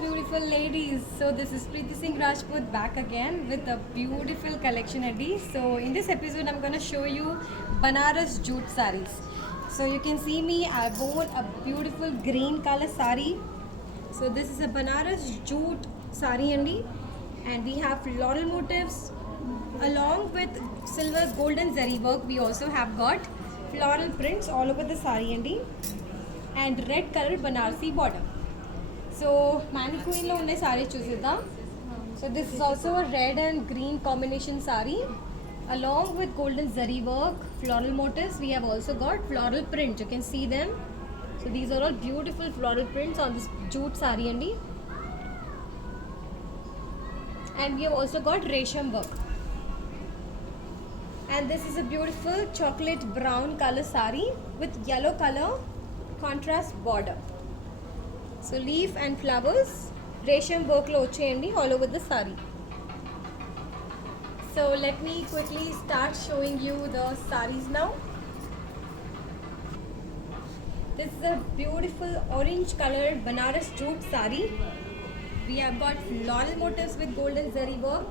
beautiful ladies. So this is Preeti Singh Rajput back again with a beautiful collection Adi. So in this episode I'm gonna show you Banaras jute saris. So you can see me, I wore a beautiful green color sari. So this is a Banaras jute sari Andi, and we have floral motifs along with silver golden zari work. We also have got floral prints all over the sari Andi, and red color Banarsi border. So mannequin lo unnayi sari chusidam. So this is also a red and green combination sari along with golden zari work, floral motifs. We have also got floral print. You can see them. So these are all beautiful floral prints on this jute sari andi. And we have also got resham work. And this is a beautiful chocolate brown color sari with yellow color contrast border. So leaf and flowers, resham work lo vacheyandi all over the sari. So let me quickly start showing you the saris now. This is a beautiful orange colored Banaras jute sari. We have got floral motifs with golden zari work,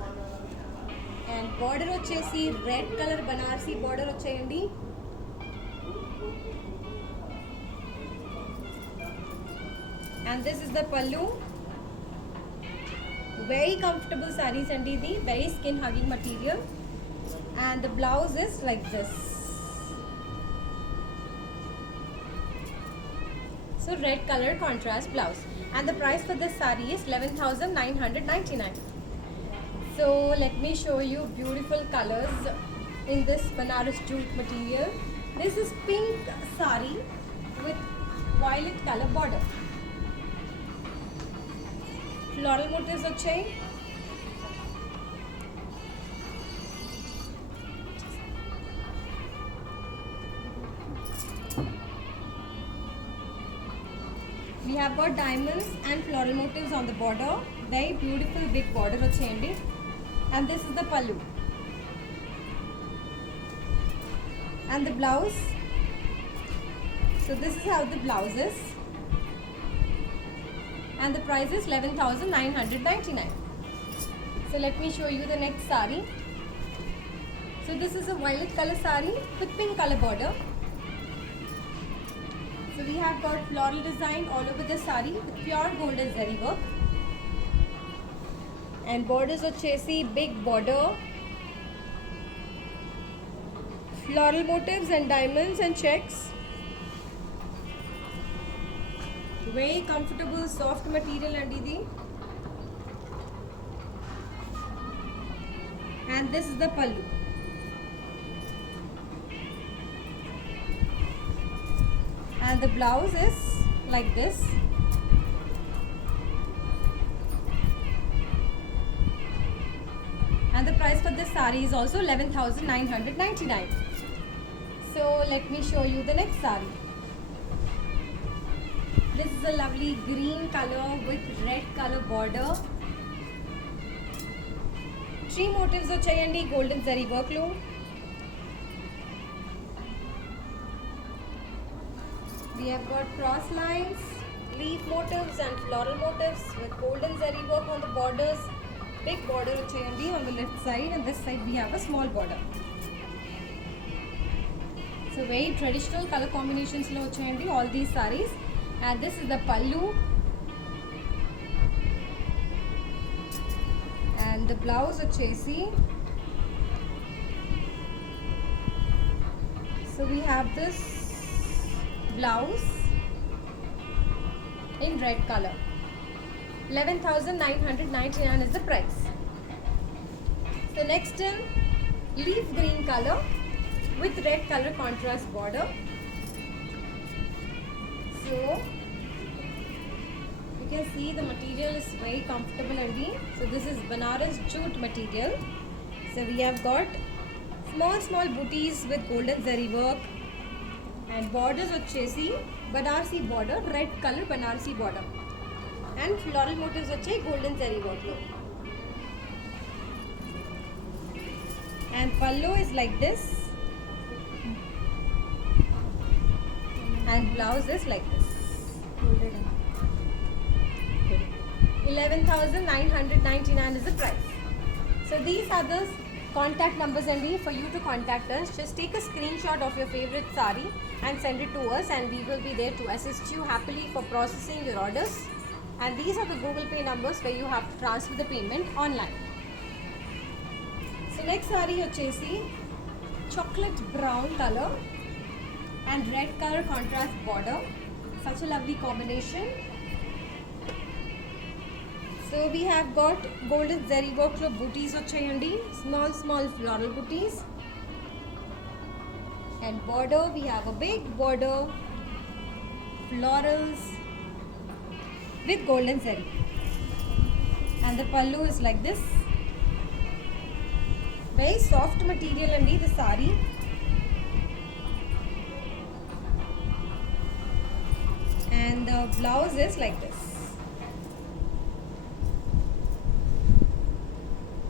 and border vachesi red color Banarsi border vacheyandi. And this is the pallu. Very comfortable sarees and the very skin hugging material. And the blouse is like this. So red color contrast blouse. And the price for this saree is 11,999. So let me show you beautiful colors in this Banaras jute material. This is pink saree with violet color border. Floral motifs వచ్చాయి. We have got diamonds and floral motifs on the border. Very beautiful big border వచ్చేయండి. And this is the pallu. And the blouse. So this is how the blouse is. And the price is 11,999. So let me show you the next sari. So this is a violet color sari with pink color border. So we have got floral design all over the sari with pure golden zari work. And borders vachesi big border, floral motifs and diamonds and checks. Very comfortable soft material and idi. And this is the pallu. And the blouse is like this. And the price for this saree is also 11,999. So let me show you the next saree. This is a lovely green color with red color border. Three motifs vachayandi golden zari work lo. We have got cross lines, leaf motifs and floral motifs with golden zari work on the borders. Big border vachayandi on the left side, and this side we have a small border. So very traditional color combinations lo vachayandi all these sarees. And this is the pallu, and the blouse vachesi. So we have this blouse in red color. 11,999 is the price. So next in leaf green color with red color contrast border. So you can see the material is very comfortable and so this is Banaras jute material. So we have got small booties with golden zari work, and borders vachesi Banarsi border, red color Banarsi border, and floral motifs vache golden zari work lo. And pallu is like this, and blouse is like this. 11,999 is the price. So these are the contact numbers and for you to contact us. Just take a screenshot of your favorite sari and send it to us, and we will be there to assist you happily for processing your orders. And these are the Google Pay numbers where you have to transfer the payment online. So next sari vachesi chocolate brown color and red color contrast border. Such a lovely combination. So we have got golden zari work lo booties vachayandi, small floral booties, and border we have a big border, florals with golden zari, and the pallu is like this. Very soft material andi the sari. And the blouse is like this.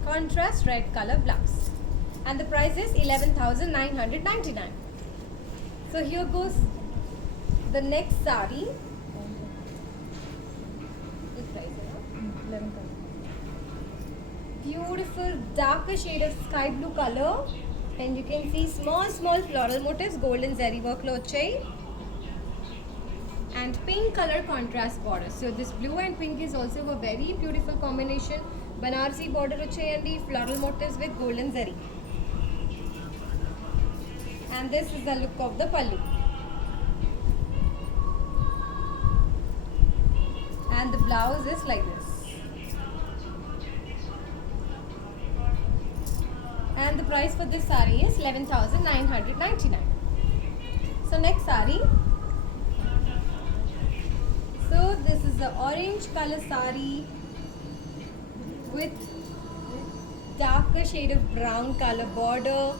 Contrast red color blouse. And the price is 11,999. So here goes the next sari. This price is 11,000. Beautiful darker shade of sky blue color. And you can see small floral motifs, golden zari work lo vachai. And pink color contrast border. So this blue and pink is also a very beautiful combination. Banarsi border vachayandi, floral motifs with golden zari. And this is the look of the pallu. And the blouse is like this. And the price for this sari is 11,999. So next sari. So this is the orange color sari with darker shade of brown color border.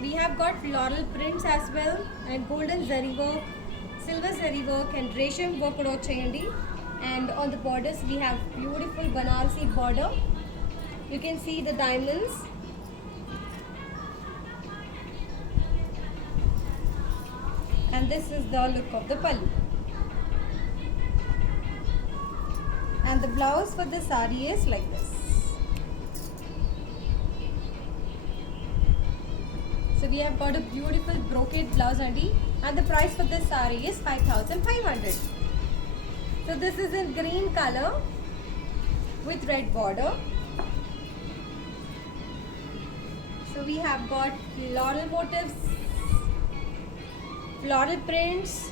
We have got floral prints as well, and golden zari work, silver zari work, and resham work kuda vachayandi. And on the borders we have beautiful Banarsi border. You can see the diamonds. And this is the look of the pallu. And the blouse for the sari is like this. So we have got a beautiful brocade blouse andi, and the price for this sari is 5,500. So this is in green color with red border. So we have got floral motifs, floral prints,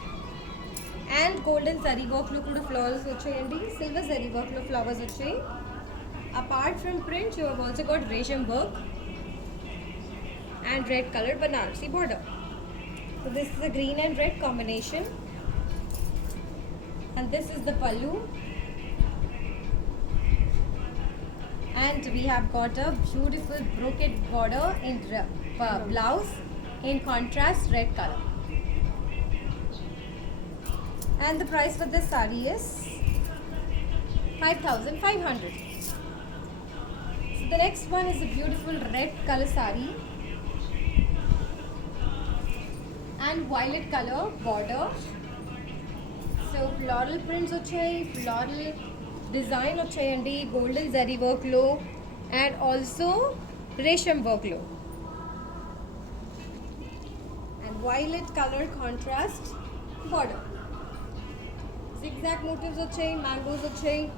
and golden zari work lo kuda flowers vachayandi, silver zari work lo flowers vachayi. Apart from print, you have also got resham work and red colored Banarsi border. So this is a green and red combination, and this is the pallu. And we have got a beautiful brocade border in blouse in contrast red color. And the price for this sari is 5,500. So the next one is a beautiful red color sari and violet color border. So floral prints vachayi, floral design vachayandi, golden zari work lo, and also resham work lo, and violet color contrast border. Zigzag motifs vachayi, mangoes vachayi.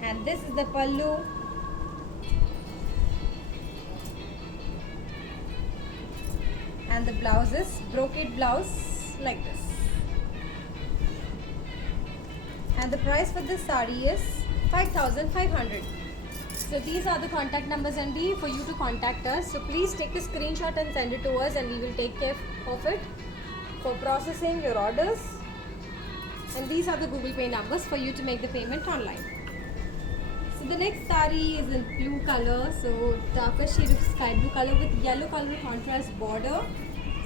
And this is the pallu. And the blouse is brocade blouse like this. And the price for this sari is 5,500. So these are the contact numbers and for you to contact us. So please take a screenshot and send it to us, and we will take care of it for processing your orders. And these are the Google Pay numbers for you to make the payment online. So the next sari is in blue color, so darker shade of sky blue color with yellow color contrast border.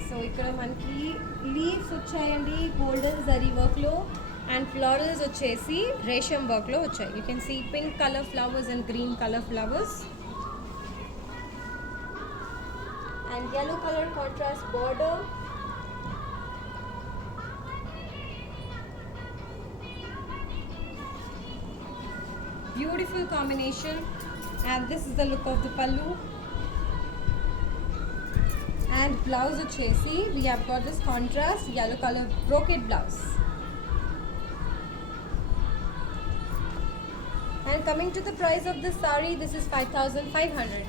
So ikkada manki leaves vachayandi, golden zari work lo, and florals vachesi resham work lo vachayi. You can see pink color flowers and green color flowers. yellow color contrast border. Beautiful combination, and this is the look of the pallu. And blouse వచ్చేసి we have got this contrast yellow color brocade blouse. And coming to the price of this saree, this is 5,500.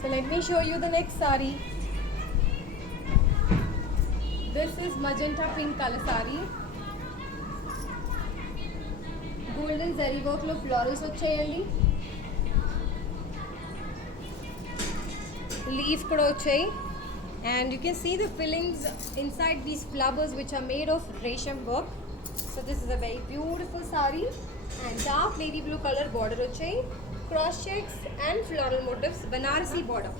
So let me show you the next saree. This is magenta pink color saree. Golden zari work lo florals వచ్చాయండి. Leaf kuda వచ్చాయి. And you can see the fillings inside these flowers which are made of resham work. So this is a very beautiful saree. And dark navy blue color border వచ్చాయి. Cross checks and floral motifs, Banarasi border.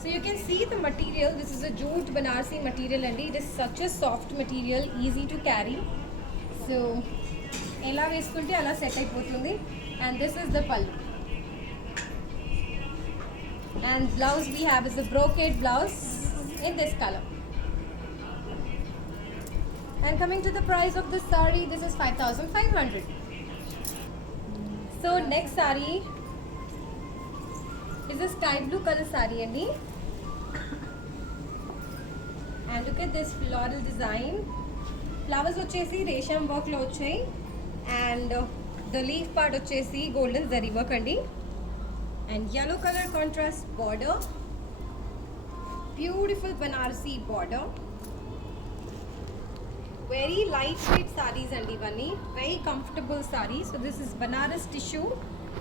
So you can see the material. This is a jute Banarasi material and it is such a soft material, easy to carry. So ఎలా వేసుకుంటే అలా set అయిపోతుంది. And this is the pallu. And blouse we have is a brocade blouse in this color. And coming to the price of this saree, this is 5,500. So next saree is a sky blue color saree andi. And look at this floral design. Flowers వచ్చేసి రేషం work లో వచ్చాయి. And the leaf part వచ్చేసి golden zari work andi. And yellow color contrast border. Beautiful Banarasi border. Very lightweight sarees and ivanni, very comfortable sarees. So this is Banaras tissue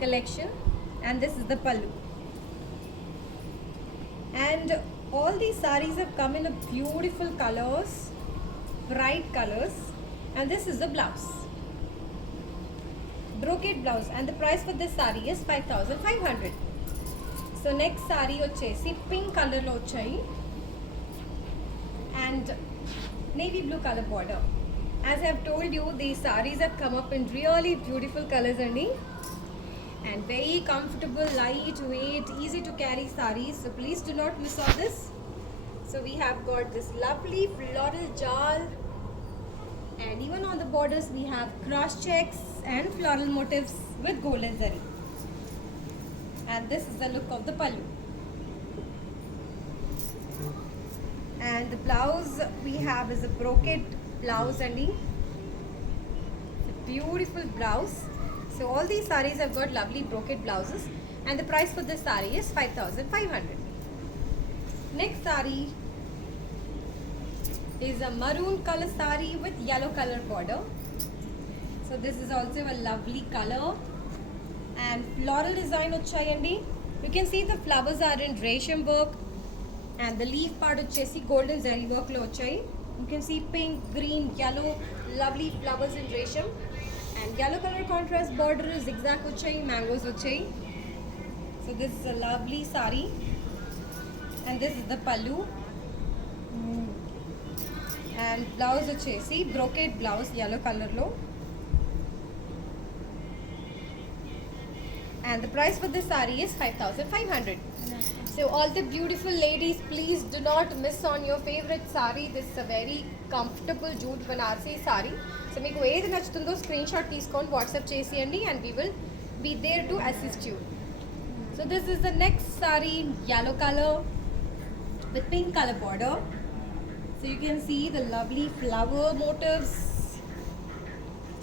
collection and this is the pallu. And all these sarees have come in a beautiful colors, bright colors, and this is the blouse. Brocade blouse, and the price for this saree is 5,500. So next saree వచ్చేసి pink color లో వచ్చాయి and navy blue color border. As I have told you, these sarees have come up in really beautiful colors andi, and very comfortable, lightweight, easy to carry sarees. So please do not miss on this. So we have got this lovely floral jal, and even on the borders we have cross checks and floral motifs with golden zari. And this is the look of the pallu. And the blouse we have is a brocade blouse andi. It's a beautiful blouse. So all these sarees have got lovely brocade blouses, and the price for this saree is 5,500. Next saree is a maroon color saree with yellow color border. So this is also a lovely color and floral design వచ్చాయండి. You can see the flowers are in resham work, and the leaf part వచ్చేసి golden zari work లో వచ్చాయి. You can see pink, green, yellow, lovely flowers in resham, and yellow color contrast border zigzag వచ్చాయి, mangoes వచ్చాయి. So this is a lovely saree, and this is the pallu. And blouse వచ్చేసి brocade blouse yellow color లో. And the price for this saree is 5,500. So all the beautiful ladies, please do not miss on your favorite saree. This is a very comfortable jute Banarasi saree. So meeku edi nachutundo screenshot teeskoni WhatsApp chesiyandi, and we will be there to assist you. So this is the next saree, yellow color with pink color border. So you can see the lovely flower motifs.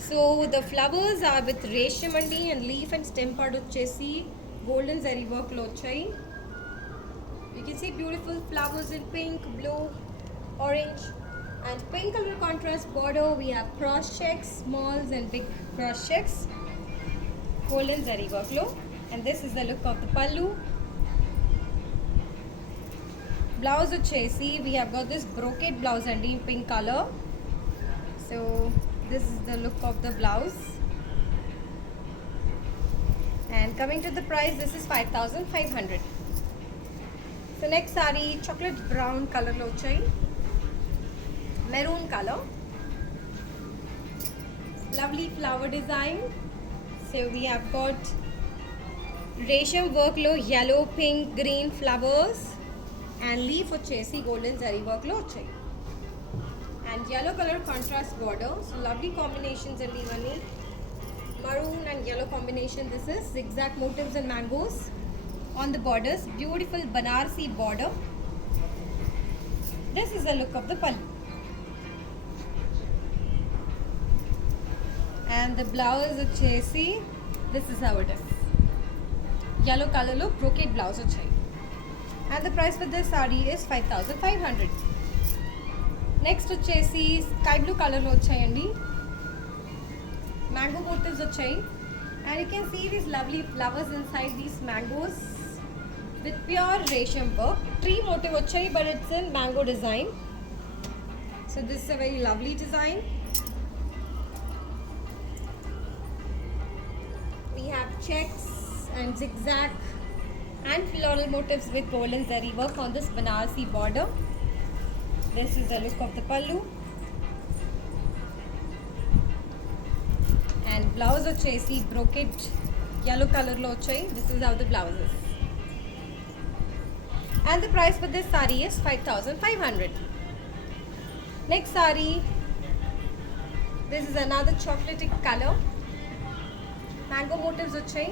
So the flowers are with resham andi, and leaf and stem part వచ్చేసి golden zari work లో వచ్చాయి. You can see beautiful flowers in pink, blue, orange, and pink color contrast border. We have cross checks, smalls and big cross checks, golden zari work lo. And this is the look of the pallu. Blouse వచ్చేసి we have got this brocade blouse andi in pink color. So this is the look of the blouse, and coming to the price, this is 5,500. So next saree, chocolate brown color lo వచ్చాయి, maroon color, lovely flower design. So we have got resham work lo, yellow, pink, green flowers, and leaf వచ్చేసి golden zari వర్క్లో వచ్చాయి. And yellow colour contrast border. So lovely combinations అండి ఇవన్నీ. Maroon and yellow combination. This is zigzag motifs and mangoes on the borders. Beautiful Banarsi border. This is the look of the pallu. And the blouse వచ్చేసి this is how it is. Yellow color లో brocade blouse వచ్చాయి. And the price for this saree is 5500. Next వచ్చేసి sky blue కలర్లో వచ్చాయండి. Mango motifs వచ్చాయి. And you can see these lovely flowers inside these mangoes with pure resham work. Tree motif వచ్చాయి but it's in mango design. So this is a very lovely design. We have checks and zigzag and floral motifs with golden zari work on this Banarsi border. This is the look of the pallu. And blouse వచ్చేసి brocade yellow color లో వచ్చాయి. This is how the blouse is. And the price for this saree is 5500. Next saree, this is another chocolatey color. Mango motifs వచ్చాయి.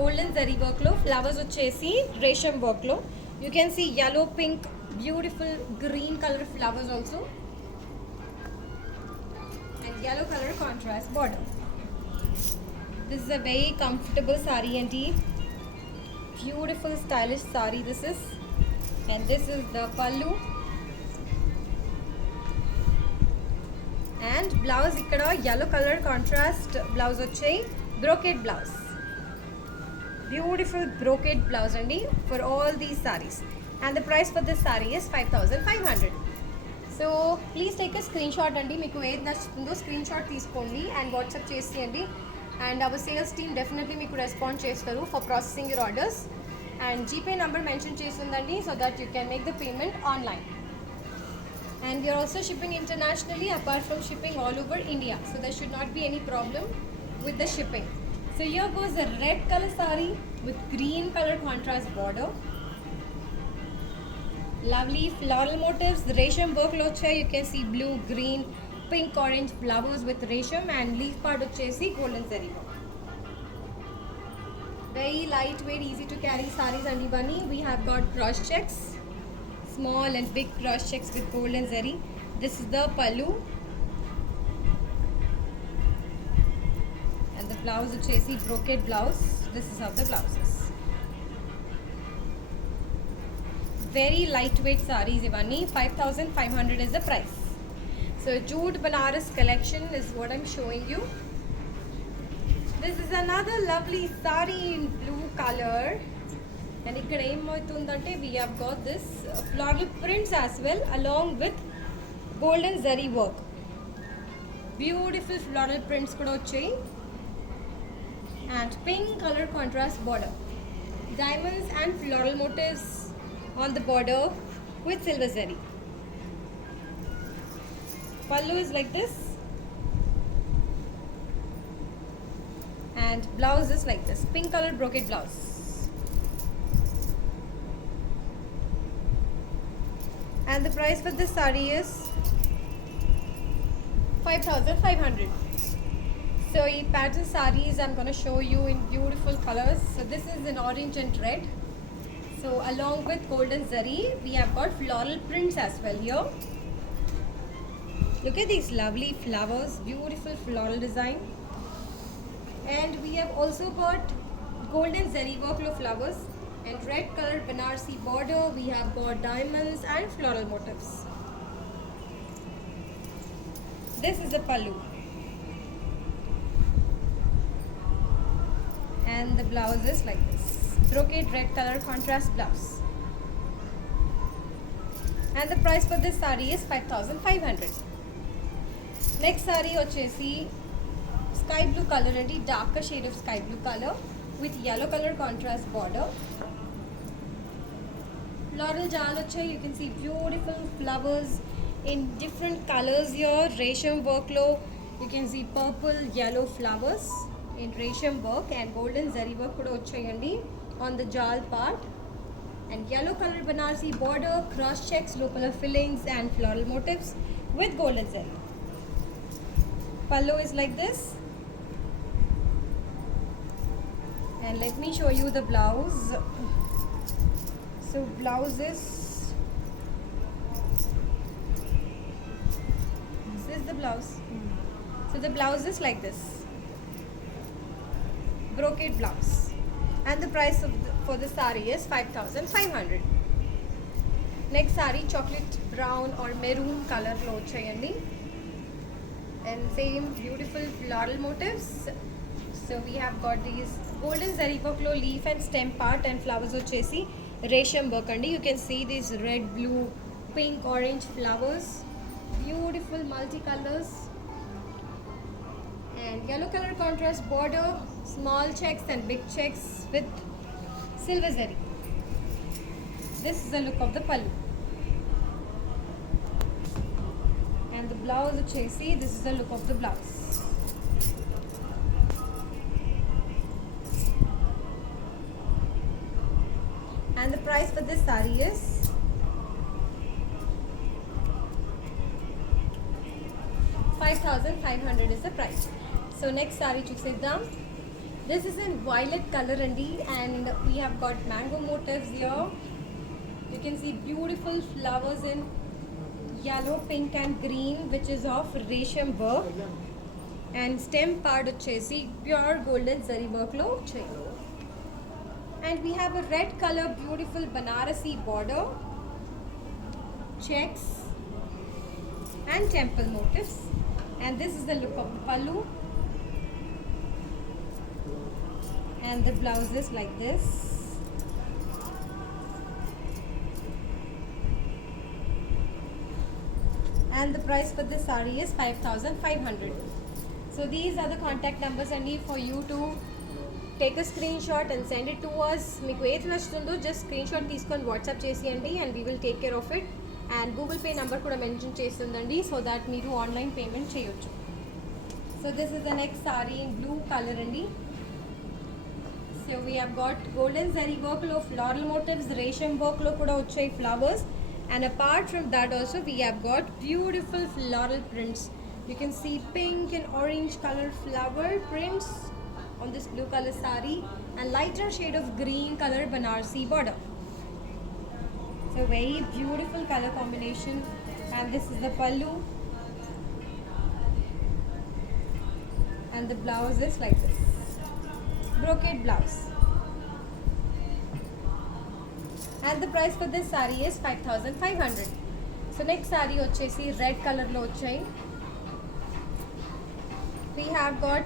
Golden zari work లో flowers వచ్చేసి Resham work లో. You can see yellow, pink, beautiful green color flowers also. And yellow color contrast border. This is a very comfortable saree and beautiful stylish saree this is. And this is the pallu. And blouse ikkada yellow color contrast blouse వచ్చాయి. Brocade blouse. Beautiful brocade blouse andi for all these sarees. And the price for this saree is 5500. So please take a screenshot andi. Meeku ఏది నచ్చుతుందో screenshot తీసుకోండి and WhatsApp చేసేయండి. And our sales team definitely meeku respond చేస్తారు for processing your orders. And GPay number mention చేస్తుందండి so that you can make the payment online. And we are also shipping internationally apart from shipping all over India. So there should not be any problem with the shipping. So here goes the red color saree with green color contrast border. Lovely floral motifs. The resham work lo vachai. You can see blue, green, pink, orange flowers with resham and leaf part vachesi golden zari work. Very lightweight, easy to carry sarees and ivani. We have got cross checks, small and big cross checks with golden zari. This is the pallu. And the blouse vachesi brocade blouse. This is how the blouse is. Very lightweight sarees ivani. 5500 is the price. So jute Banaras collection is what I'm showing you. This is another lovely saree in blue color. And ikkada em avutundante we have got this floral prints as well along with golden zari work. Beautiful floral prints kuda vachayi. And pink color contrast border. Diamonds and floral motifs on the border with silver zari. Pallu is like this. And blouse is like this. Pink color brocade blouse. And the price for this saree is 5500. So these pattern sarees I'm going to show you in beautiful colors. So this is in orange and red. So along with golden zari, we have got floral prints as well here. Look at these lovely flowers, beautiful floral design. And we have also got golden zari work of flowers and red color Banarsi border. We have got diamonds and floral motifs. This is the pallu. And the blouse is like this. Brocade red color contrast blouse. And the price for this saree is 5500. Next saree vachesi sky blue color and darker shade of sky blue color with yellow color contrast border. Floral jal vachai. You can see beautiful flowers in different colors here. Resham work lo you can see purple, yellow flowers in resham work and golden zari work kuda vachayandi on the jal part. and yellow color Banarsi border, cross checks, low color fillings and floral motifs with golden zari. Pallu is like this. And let me show you the blouse. So blouse is, this is the blouse. So the blouse is like this, brocade blouse, and the price of for the saree is 5,500. Next saree, chocolate brown or maroon color lo cheyandi, and same beautiful floral motifs. So we have got these golden zari work lo leaf and stem part, and flowers vachesi resham work andi. You can see these red, blue, pink, orange flowers, beautiful multicolors, and yellow color contrast border, small checks and big checks with silver zari. This is the look of the pallu, and the blouse vachesi, this is the look of the blouse. And the price for this saree is 5,500 is the price. So next saree chusedam. This is in violet color and we have got mango motifs here. You can see beautiful flowers in yellow, pink and green, which is of resham work, and stem part vachesi pure golden zari work lo chahi. And we have a red color beautiful Banarasi border, checks and temple motifs, and this is the look of the pallu, and the blouse is like this. And the price for this saree is 5,500. So these are the contact numbers I need for you to take a screenshot and send it to us. మీకు ఏది నచ్చుతుందో just screenshot తీసుకొని WhatsApp చేసేయండి, and we will take care of it. And Google Pay number కూడా mention చేస్తుందండి, so that మీరు online payment చేయొచ్చు. So this is the next sari in blue colour అండి. So we have got golden zari వర్క్లో floral motifs, రేషం వర్క్లో కూడా వచ్చాయి flowers, and apart from that also we have got beautiful floral prints. You can see pink and orange color flower prints on this blue color saree, and lighter shade of green color Banarsi border. So very beautiful color combination, and this is the pallu, and the blouse is like this, brocade blouse. And the price for this saree is 5,500. So next saree vachesi red color lo vachai. We have got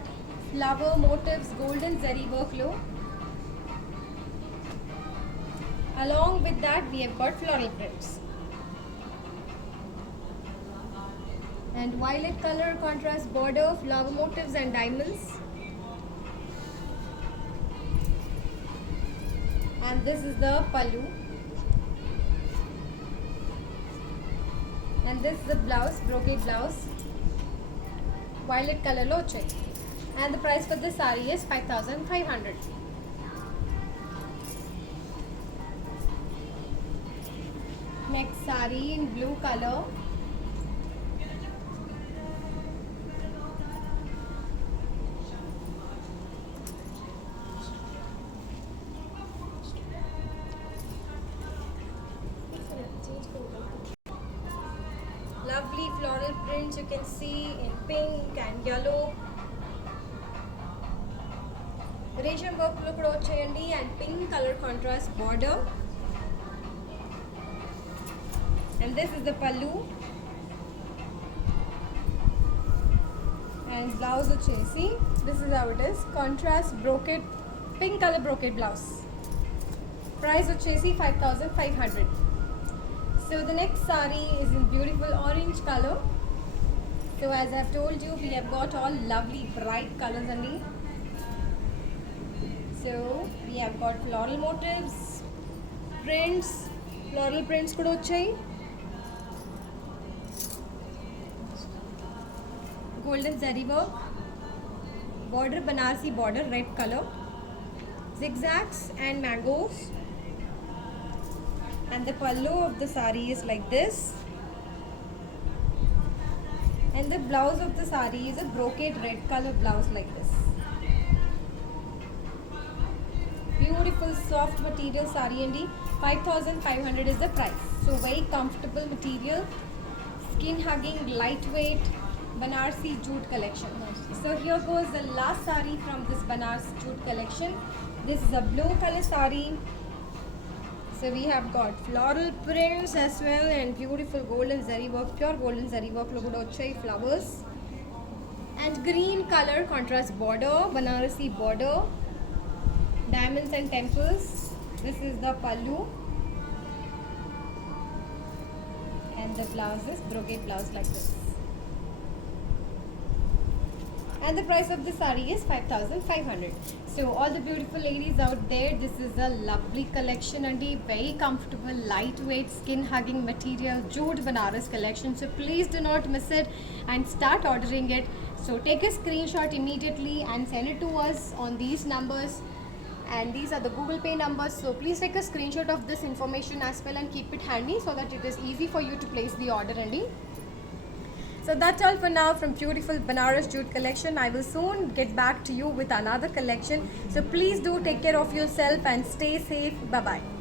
flower motifs, golden zari work lo. Along with that we have got floral prints, and violet color contrast border, flower motifs and diamonds. And this is the pallu, and this is the blouse, brocade blouse, violet color lo chai. And the price for this saree is 5,500. Next saree in blue color. Lovely floral prints you can see in pink and yellow. Resham work lo kuda vachayandi, and pink color contrast border, and this is the pallu, and blouse vachesi this is how it is, contrast brocade, pink color brocade blouse. Price vachesi 5,500. So the next saree is in beautiful orange color. So as I have told you, we have got all lovely bright colors only. So we have got floral motifs, prints, floral prints kuda vachai, golden zari work, border Banarsi border, red color, zigzags and mangoes, And the pallu of the sari is like this. And the blouse of the sari is a brocade red color blouse like this. Beautiful soft material sari and 5500 is the price. So very comfortable material, skin hugging, lightweight Banarsi jute collection. So here goes the last sari from this Banarsi jute collection. This is a blue color sari. So we have got floral prints as well and beautiful golden zari work, pure golden zari work, look at flowers. And green color contrast border, Banarasi border, diamonds and temples. This is the pallu. And the blouse is brocade blouse like this. And the price of this sari is 5500. So all the beautiful ladies out there, this is a lovely collection and a very comfortable, lightweight, skin hugging material jute Banaras collection. So please do not miss it and start ordering it. So take a screenshot immediately and send it to us on these numbers, and these are the Google Pay numbers. So please take a screenshot of this information as well and keep it handy so that it is easy for you to place the order, Andy. So that's all for now from beautiful Banaras jute collection. I will soon get back to you with another collection. So please do take care of yourself and stay safe. Bye bye.